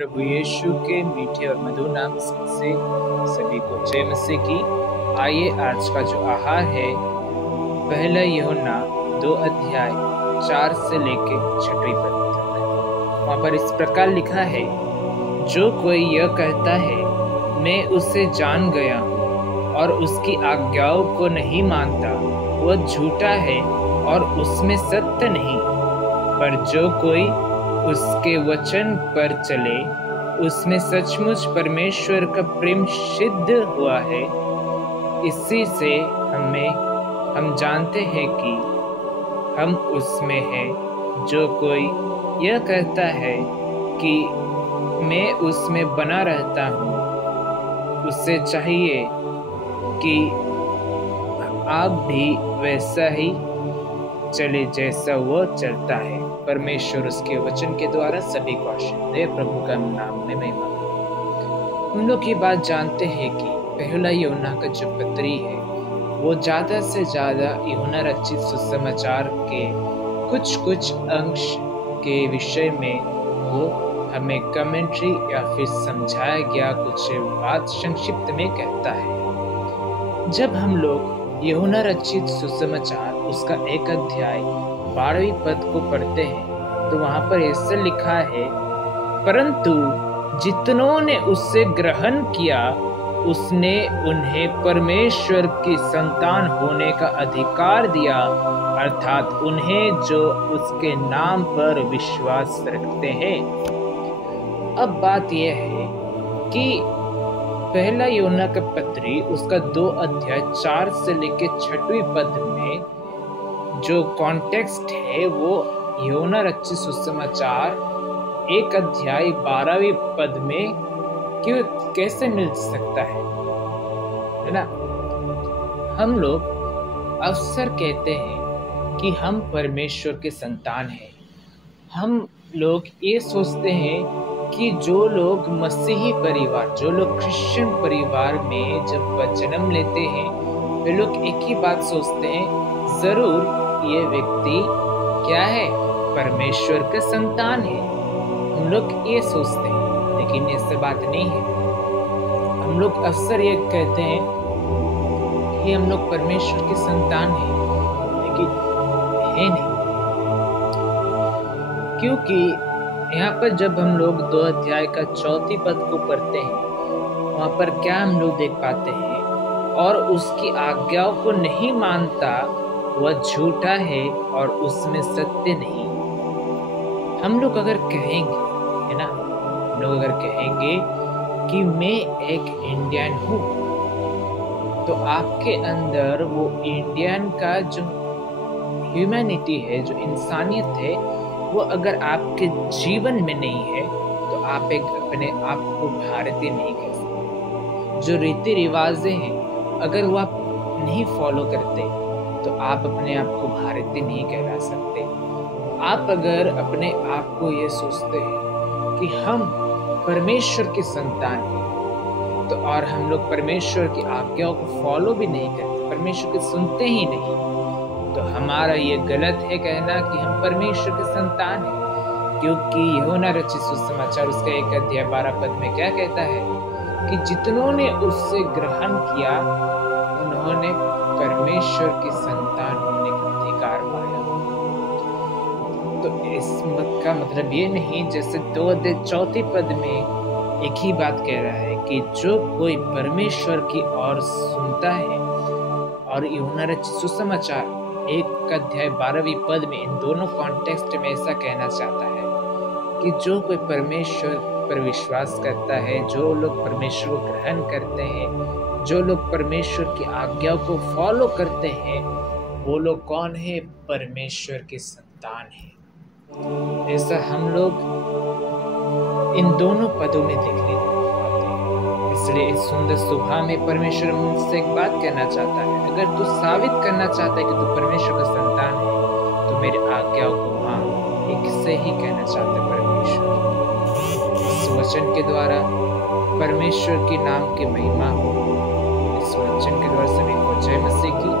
प्रभु यीशु के मीठे और मधुर नाम से सभी को जय मसीह की। आइए आज का जो आहार है पहला यूहन्ना 2 अध्याय 4 से लेके 6वीं पद तक। वहाँ पर इस प्रकार लिखा है, जो कोई यह कहता है मैं उसे जान गया हूँ और उसकी आज्ञाओं को नहीं मानता, वह झूठा है और उसमें सत्य नहीं। पर जो कोई उसके वचन पर चले, उसमें सचमुच परमेश्वर का प्रेम सिद्ध हुआ है। इसी से हम जानते हैं कि हम उसमें हैं। जो कोई यह कहता है कि मैं उसमें बना रहता हूँ, उससे चाहिए कि आप भी वैसा ही चले जैसा वो चलता है। परमेश्वर उसके वचन के द्वारा सभी को आशीष दे। प्रभु का नाम में महिमा। हम लोग ये बात जानते हैं कि पहला यूहन्ना का जो पत्री है वो ज्यादा से ज्यादा यूहन्ना रचित सुसमाचार के कुछ अंश के विषय में वो हमें कमेंट्री या फिर समझाया गया कुछ बात संक्षिप्त में कहता है। जब हम लोग यूहन्ना रचित सुसमाचार उसका 1 अध्याय 12वीं पद को पढ़ते हैं तो वहां पर ऐसा लिखा है, परंतु जितनों ने उससे ग्रहण किया उसने उन्हें परमेश्वर की संतान होने का अधिकार दिया, अर्थात उन्हें जो उसके नाम पर विश्वास रखते हैं। अब बात यह है कि पहला यूहन्ना का पत्री उसका 2 अध्याय 4 से लेकर 6वीं पद में जो कॉन्टेक्स्ट है वो यूहन्ना रचित सुसमाचार 1 अध्याय 12वीं पद में क्यों कैसे मिल सकता है ना। हम लोग अक्सर कहते हैं कि हम परमेश्वर के संतान हैं। हम लोग ये सोचते हैं कि जो लोग मसीही परिवार, जो लोग क्रिश्चियन परिवार में जब जन्म लेते हैं वे लोग एक ही बात सोचते हैं, जरूर ये व्यक्ति क्या है, परमेश्वर का संतान है। हम लोग ये सोचते हैं, लेकिन ऐसी बात नहीं है। हम लोग अक्सर ये कहते हैं कि हम लोग परमेश्वर के संतान हैं, लेकिन है नहीं। क्योंकि यहाँ पर जब हम लोग 2 अध्याय का 4 पद को पढ़ते हैं वहाँ पर क्या हम लोग देख पाते हैं, और उसकी आज्ञाओं को नहीं मानता वह झूठा है और उसमें सत्य नहीं। हम लोग अगर कहेंगे, है ना, हम लोग अगर कहेंगे कि मैं एक इंडियन हूँ तो आपके अंदर वो इंडियन का जो ह्यूमैनिटी है, जो इंसानियत है, वो अगर आपके जीवन में नहीं है तो आप एक अपने आप को भारतीय नहीं कह सकते। जो रीति रिवाजें हैं अगर वो आप नहीं फॉलो करते तो आप अपने आप को भारतीय नहीं कहला सकते। आप अगर अपने आप को ये सोचते हैं कि हम परमेश्वर के संतान हैं तो और हम लोग परमेश्वर की आज्ञाओं को फॉलो भी नहीं करते, परमेश्वर को सुनते ही नहीं, तो हमारा ये गलत है कहना कि हम परमेश्वर के संतान हैं। क्योंकि यूहन्ना रचित सुसमाचार उसका 1 अध्याय 12 पद में क्या कहता है कि जितनों ने उससे ग्रहण किया उन्होंने परमेश्वर की संतान होने का अधिकार पाया। तो इस मत का मतलब ये नहीं, जैसे 2 अध्याय 4 पद में एक ही बात कह रहा है कि जो कोई परमेश्वर की ओर सुनता है, और यूहन्ना रचित सुसमाचार 1 अध्याय 12वीं पद में इन दोनों कॉन्टेक्स्ट में ऐसा कहना चाहता है कि जो कोई परमेश्वर पर विश्वास करता है, जो लोग परमेश्वर को ग्रहण करते हैं, जो लोग परमेश्वर की आज्ञाओं को फॉलो करते हैं, वो लोग कौन है, परमेश्वर के संतान हैं। ऐसा हम लोग इन दोनों पदों में देखने को पाते हैं। इसलिए इस सुंदर सुबह में परमेश्वर मुझसे एक बात कहना चाहता है, अगर तू साबित करना चाहता है कि तू परमेश्वर का संतान है तो मेरे आज्ञाओं को मान। एक से ही कहना चाहता है परमेश्वर। इस वचन के द्वारा परमेश्वर के नाम की महिमा हो। इस वचन के द्वारा सभी को जय मसीह की।